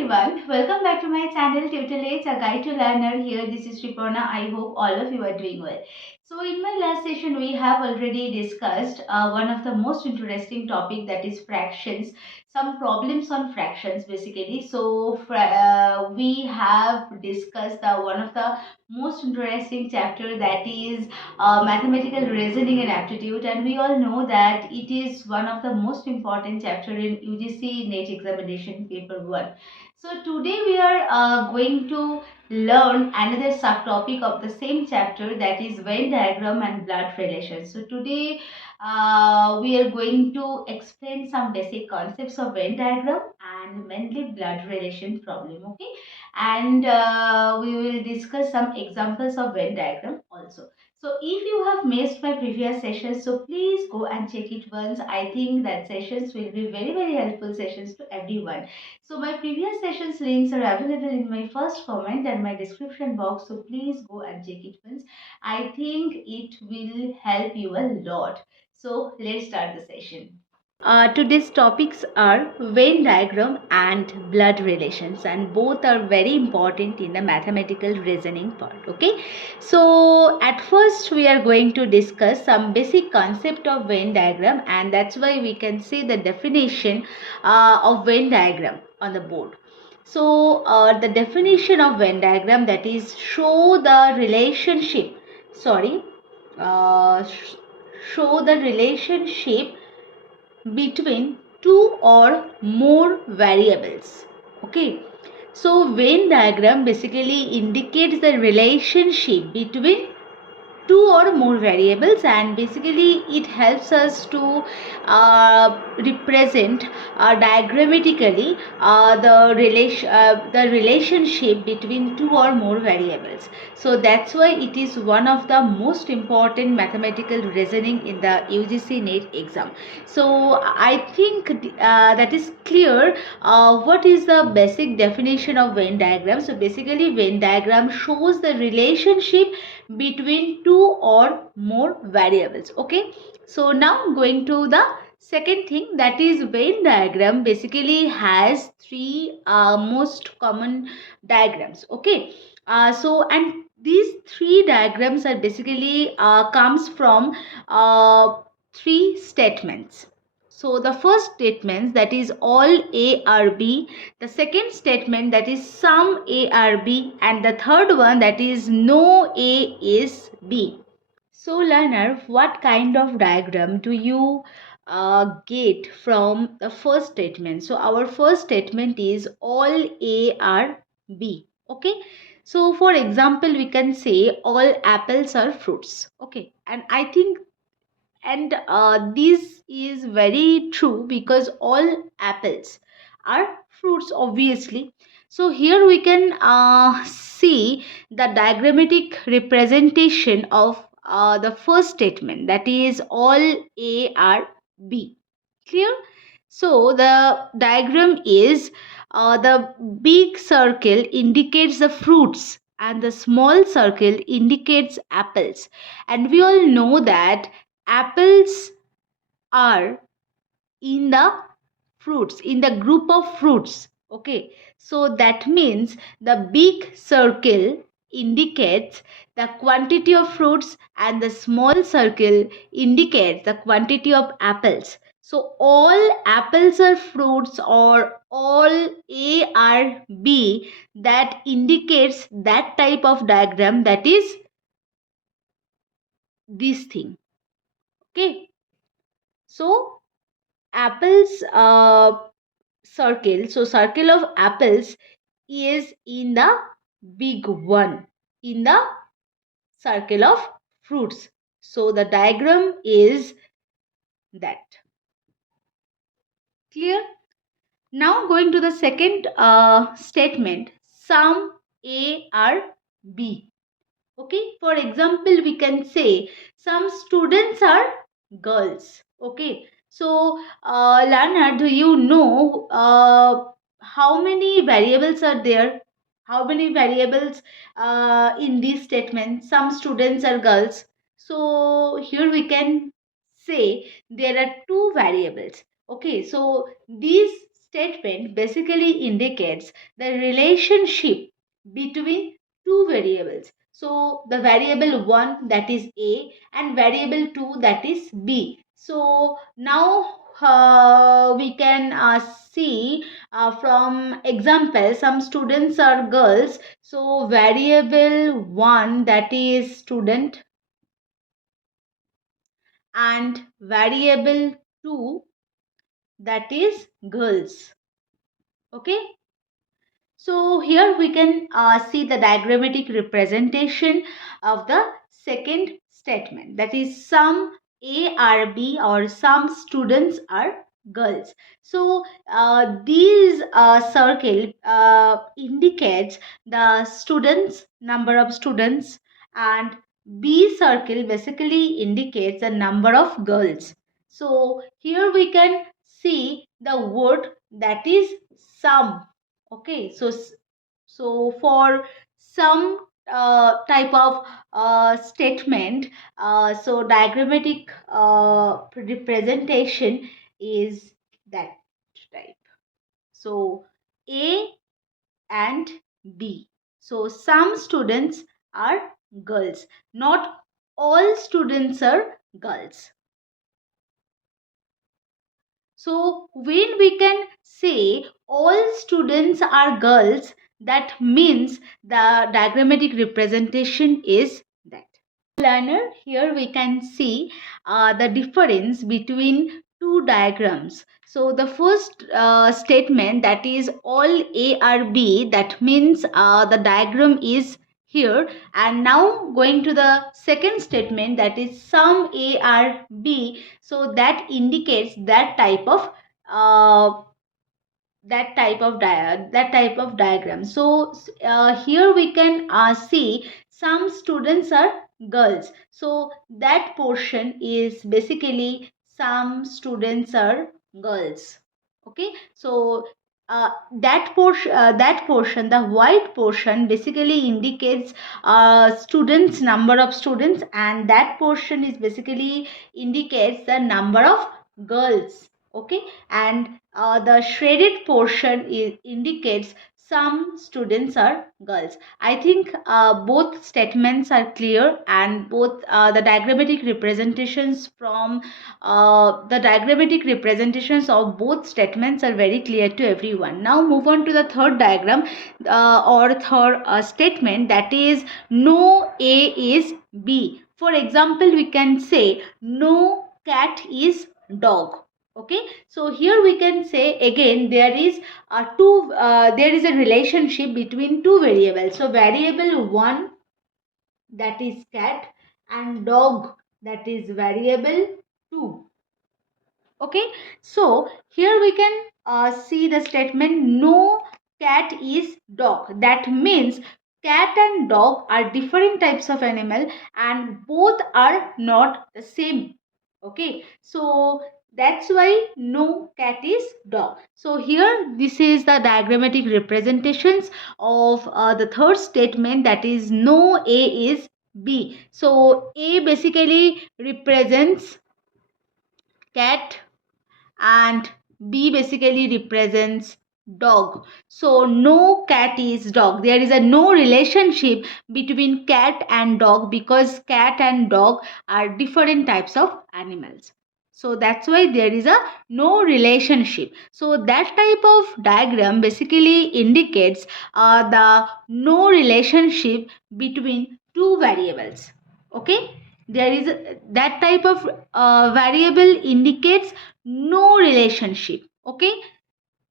everyone, welcome back to my channel Tutelage, a guide to learner. Here, this is Sriparna. I hope all of you are doing well. So, in my last session, we have already discussed one of the most interesting topic, that is fractions. Some problems on fractions, basically. So, we have discussed one of the most interesting chapter, that is mathematical reasoning and aptitude, and we all know that it is one of the most important chapter in UGC Net examination paper 1. So today we are going to learn another subtopic of the same chapter, that is Venn diagram and blood relation. So today we are going to explain some basic concepts of Venn diagram and mainly blood relation problem. Okay, and we will discuss some examples of Venn diagram also. So if you have missed my previous sessions, so please go and check it once. I think that sessions will be very helpful sessions to everyone. So my previous sessions links are available in my first comment and my description box. So please go and check it once. I think it will help you a lot. So let's start the session. Today's topics are Venn diagram and blood relations, and both are very important in the mathematical reasoning part. Okay, so at first we are going to discuss some basic concept of Venn diagram, and that's why we can see the definition of Venn diagram on the board. So the definition of Venn diagram, that is show the relationship, show the relationship between two or more variables. Okay, so Venn diagram basically indicates the relationship between two or more variables, and basically it helps us to represent diagrammatically the relationship between two or more variables. So that's why it is one of the most important mathematical reasoning in the UGC Net exam. So I think that is clear. What is the basic definition of Venn diagram? So basically Venn diagram shows the relationship between two or more variables. Okay, so now going to the second thing, that is Venn diagram basically has three most common diagrams. Okay, so and these three diagrams are basically comes from three statements. So the first statement, that is all A are B, the second statement, that is sum A are B, and the third one, that is no A is B. So learner, what kind of diagram do you get from the first statement? So our first statement is all A are B. Okay, so for example we can say all apples are fruits. Okay, and I think this is very true because all apples are fruits, obviously. So here we can see the diagrammatic representation of the first statement, that is all A are B. Clear? So the diagram is the big circle indicates the fruits and the small circle indicates apples, and we all know that apples are in the fruits, in the group of fruits. Okay, so that means the big circle indicates the quantity of fruits and the small circle indicates the quantity of apples. So all apples are fruits or all A are B, that indicates that type of diagram, that is this thing. Okay, so apples circle, so circle of apples is in the big one, in the circle of fruits. So the diagram is that. Clear? Now going to the second statement, sum A are B. Okay, for example we can say some students are girls. Okay, so learner, do you know how many variables are there? How many variables in this statement? Some students are girls. So here we can say there are two variables. Okay, so these statement basically indicates the relationship between two variables. So the variable 1, that is A, and variable 2, that is B. So now we can see from example, some students are girls. So variable 1, that is student, and variable 2, that is girls. Okay. So here we can see the diagrammatic representation of the second statement, that is some A are B or some students are girls. So these circle indicates the students, number of students, and B circle basically indicates the number of girls. So here we can see the word, that is some. Okay, so for some type of statement, so diagrammatic representation is that type. So A and B. So some students are girls, not all students are girls. So when we can say all students are girls, that means the diagrammatic representation is that. Learner, here we can see the difference between two diagrams. So the first statement, that is all A are B, that means the diagram is here. And now going to the second statement, that is some A are B, so that indicates that type of diagram. So here we can see some students are girls, so that portion is basically some students are girls. Okay, so that portion, the white portion, basically indicates students, number of students, and that portion is basically indicates the number of girls. Okay, and the shaded portion indicates some students are girls. I think both statements are clear, and both the diagrammatic representations of both statements are very clear to everyone. Now move on to the third diagram or third statement, that is no A is B. For example, we can say no cat is dog. Okay, so here we can say again there is a relationship between two variables. So variable 1, that is cat, and dog, that is variable 2. Okay, so here we can see the statement no cat is dog. That means cat and dog are different types of animal, and both are not the same. Okay, so that's why no cat is dog. So here this is the diagrammatic representations of the third statement, that is no A is B. So A basically represents cat and B basically represents dog. So no cat is dog. There is a no relationship between cat and dog, because cat and dog are different types of animals. So that's why there is a no relationship. So that type of diagram basically indicates the no relationship between two variables. Okay, there is that type of variable indicates no relationship. Okay,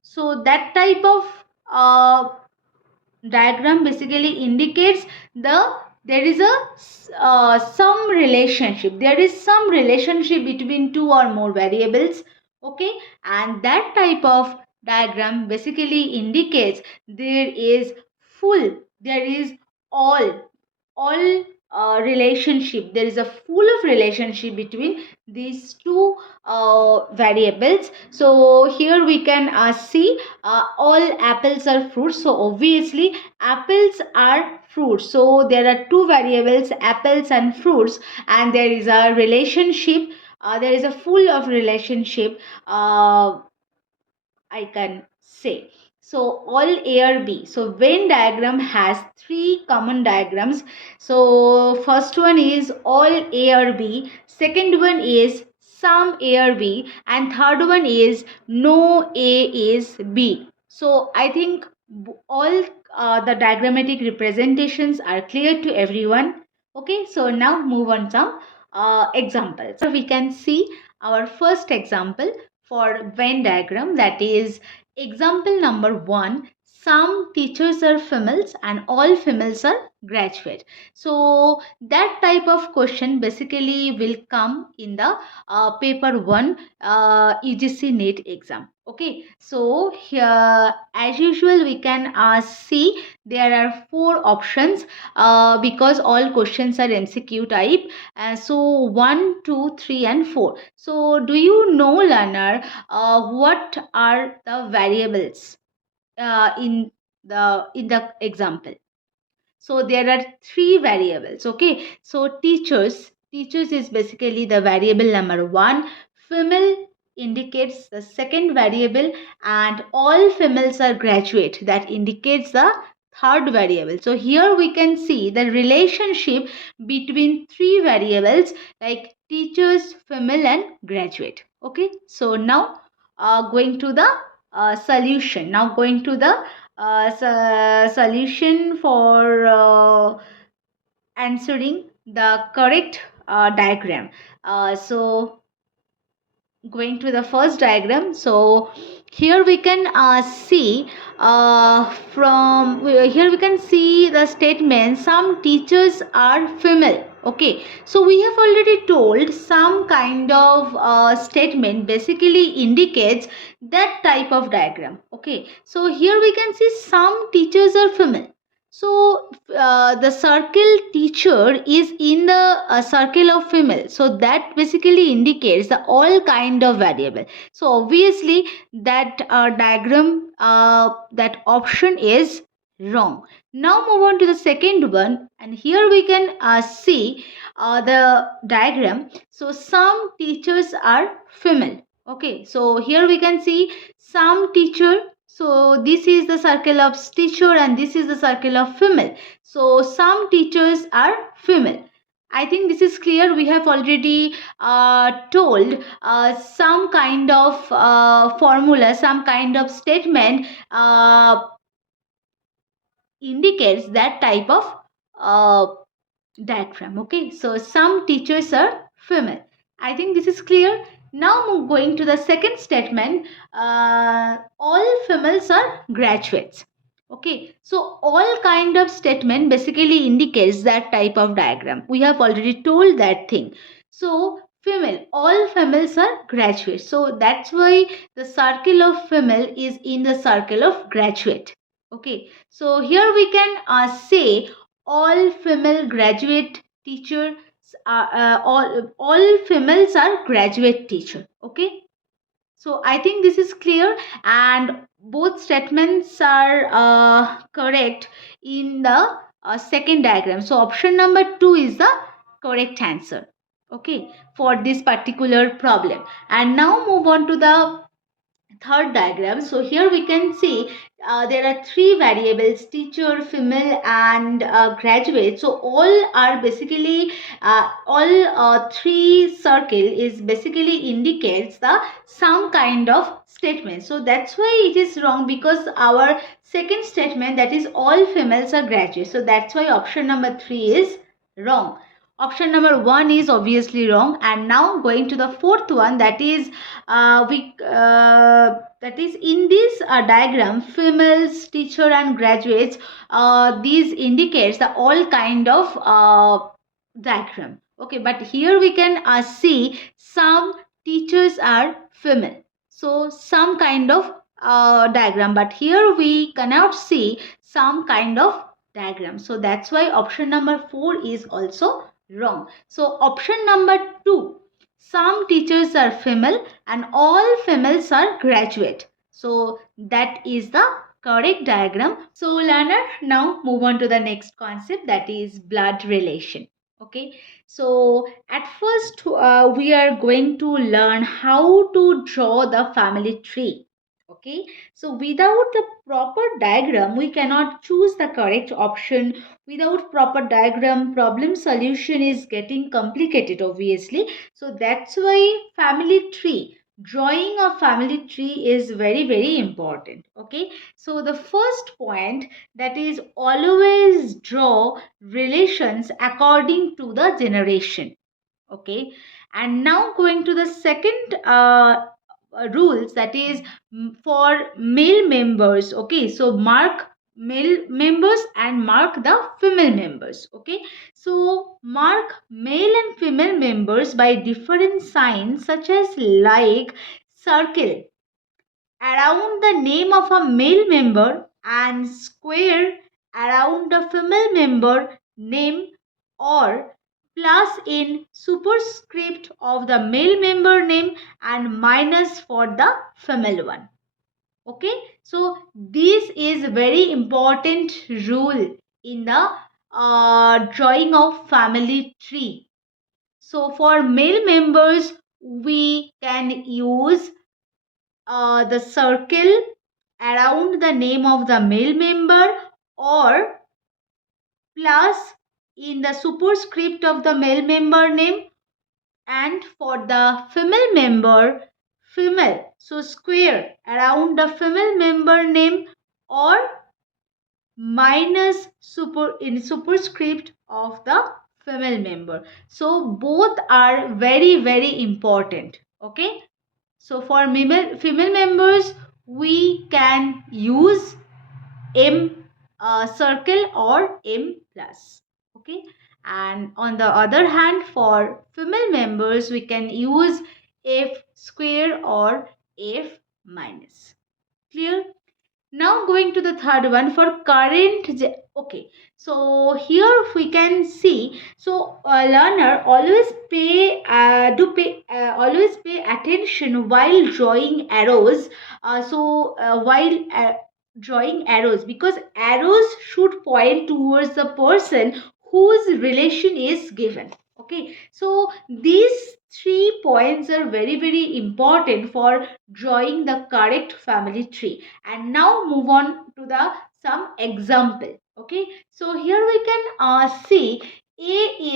so that type of diagram basically indicates there is a some relationship, between two or more variables. Okay, and that type of diagram basically indicates there is all relationship, there is a full of relationship between these two variables. So here we can see all apples are fruits, so obviously apples are fruits. So there are two variables, apples and fruits, and there is a relationship, there is a full of relationship I can say. So all A or B. So Venn diagram has three common diagrams. So first one is all A or B. Second one is some A or B. And third one is no A is B. So I think all the diagrammatic representations are clear to everyone. Okay, so now move on some examples. So we can see our first example for Venn diagram, that is example number 1. Some teachers are females and all females are graduate. So that type of question basically will come in the paper 1 UGC Net exam. Okay, so here as usual we can see there are 4 options because all questions are MCQ type. So 1, 2, 3 and 4. So do you know, learner, what are the variables in the example? So there are 3 variables. Okay, so teachers is basically the variable number 1. Female indicates the second variable, and all females are graduate, that indicates the third variable. So here we can see the relationship between 3 variables like teachers, female and graduate. Okay, so now going to the solution. Now going to the solution for answering the correct diagram. So going to the first diagram. So here we can see here we can see the statement some teachers are female. Okay, so we have already told some kind of statement basically indicates that type of diagram. Okay, so here we can see some teachers are female. So the circle teacher is in the circle of female, so that basically indicates the all kind of variable. So obviously that diagram, that option is wrong. Now move on to the second one, and here we can see the diagram. So some teachers are female. Okay, so here we can see some teacher. So this is the circle of teacher and this is the circle of female. So some teachers are female. I think this is clear. We have already told some kind of formula, some kind of statement indicates that type of diagram. Okay, so some teachers are female. I think this is clear. Now going to the second statement, all females are graduates. Okay, so all kind of statement basically indicates that type of diagram. We have already told that thing. So female, all females are graduates. So that's why the circle of female is in the circle of graduate. Okay, so here we can say all female graduate teachers are all females are graduate teacher. Okay, so I think this is clear, and both statements are correct in the second diagram. So option number 2 is the correct answer. Okay, for this particular problem. And now move on to the third diagram. So here we can see there are 3 variables, teacher, female and graduate. So all are basically all 3 circle is basically indicates the some kind of statement. So that's why it is wrong, because our second statement, that is all females are graduate. So that's why option number 3 is wrong. Option number 1 is obviously wrong. And now going to the fourth one, that is that is in this diagram, females, teacher and graduates. These indicates the all kind of diagram. Okay, but here we can see some teachers are female. So some kind of diagram, but here we cannot see some kind of diagram. So that's why option number 4 is also wrong. So option number 2, some teachers are female and all females are graduate. So that is the correct diagram. So learner, now move on to the next concept, that is blood relation. Okay, so at first we are going to learn how to draw the family tree. Okay, so without the proper diagram, we cannot choose the correct option. Without proper diagram, problem solution is getting complicated, obviously. So that's why family tree, drawing a family tree is very, very important. Okay, so the first point, that is always draw relations according to the generation. Okay, and now going to the second rules, that is for male members. Okay, so mark male members and mark the female members. Okay, so mark male and female members by different signs such as like circle around the name of a male member and square around the female member name, or plus in superscript of the male member name and minus for the female one. Okay, so this is very important rule in the drawing of family tree. So for male members, we can use the circle around the name of the male member, or plus in the superscript of the male member name, and for the female member, female, so square around the female member name, or minus superscript of the female member. So both are very, very important. Okay, so for female members, we can use M circle or M plus. Okay, and on the other hand, for female members, we can use F square or F minus. Clear? Now going to the third one for current. Okay, so here we can see. So learner always always pay attention while drawing arrows. While drawing arrows, because arrows should point towards the person whose relation is given. Okay, so these 3 points are very, very important for drawing the correct family tree. And now move on to the some example. Okay, so here we can see A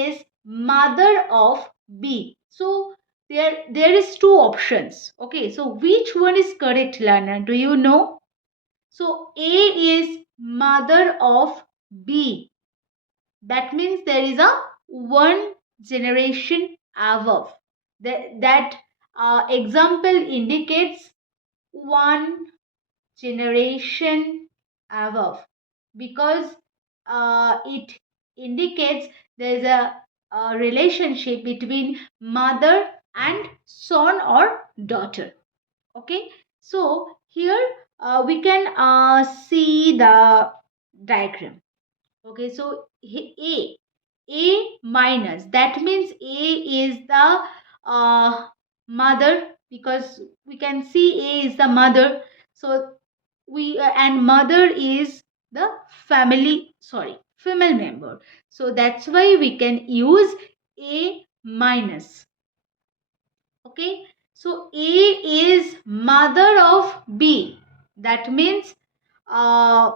is mother of B. So there is two options. Okay, so which one is correct, learner? Do you know? So A is mother of B. That means there is a one generation above. That example indicates one generation above, because it indicates there is a relationship between mother and son or daughter. Okay, so here we can see the diagram. Okay, so A minus, that means A is the mother, because we can see A is the mother. So we and mother is the female member. So that's why we can use A minus. Okay, so A is mother of B. That means the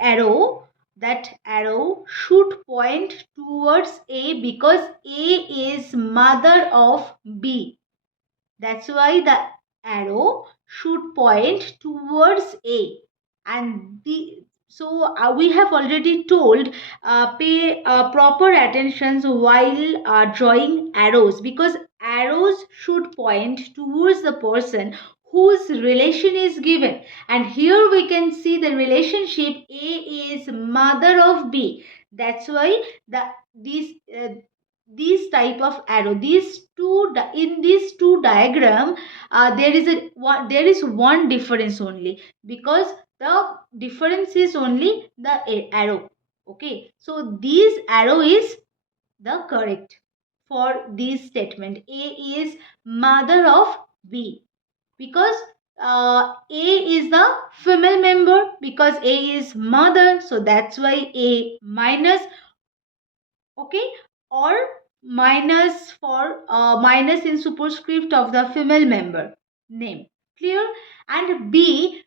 arrow, that arrow should point towards A, because A is mother of B. That's why the arrow should point towards A. And we have already told, pay proper attention while drawing arrows, because arrows should point towards the person whose relation is given. And here we can see the relationship A is mother of B. That's why these type of arrow, in these two diagram, there is one difference only, because the difference is only the arrow. Okay, so this arrow is the correct for this statement. A is mother of B, because A is the female member, because A is mother, so that's why A minus. Okay, or minus for minus in superscript of the female member name. Clear? And we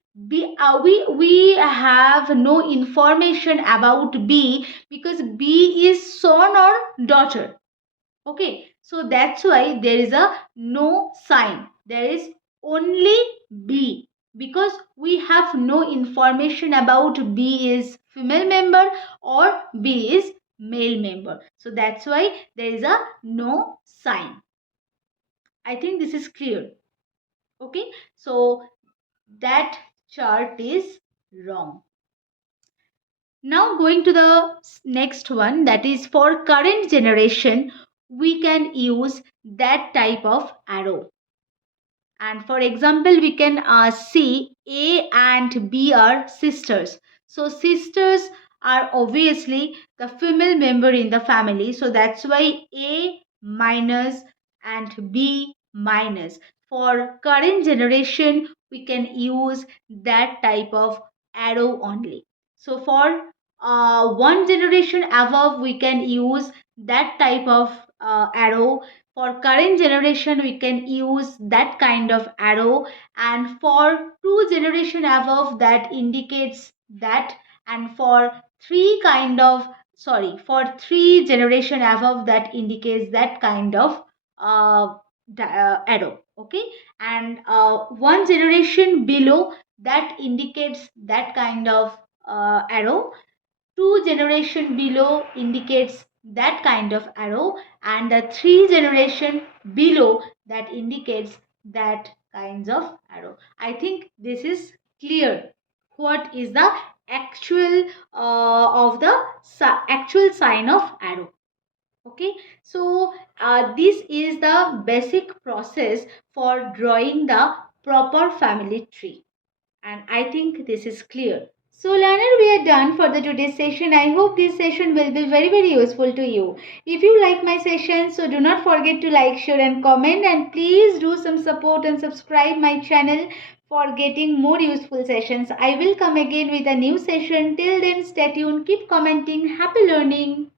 have no information about B because B is son or daughter. Okay, so that's why there is a no sign. There is only B because we have no information about B is female member or B is male member. So that's why there is a no sign. I think this is clear. Okay, so that chart is wrong. Now going to the next one, that is for current generation, we can use that type of arrow. And for example, we can see A and B are sisters. So sisters are obviously the female member in the family. So that's why A minus and B minus. For current generation, we can use that type of arrow only. So for one generation above, we can use that type of arrow. For current generation, we can use that kind of arrow, and for two generation above, that indicates that, and for for three generation above, that indicates that kind of uh, arrow. Okay, and one generation below, that indicates that kind of arrow. Two generation below indicates that kind of arrow, and the three generation below, that indicates that kinds of arrow. I think this is clear. What is the actual of the actual sign of arrow? Okay, so this is the basic process for drawing the proper family tree, and I think this is clear. So learner, we are done for the today's session. I hope this session will be very useful to you. If you like my session, so do not forget to like, share and comment, and please do some support and subscribe my channel for getting more useful sessions. I will come again with a new session. Till then, stay tuned, keep commenting. Happy learning.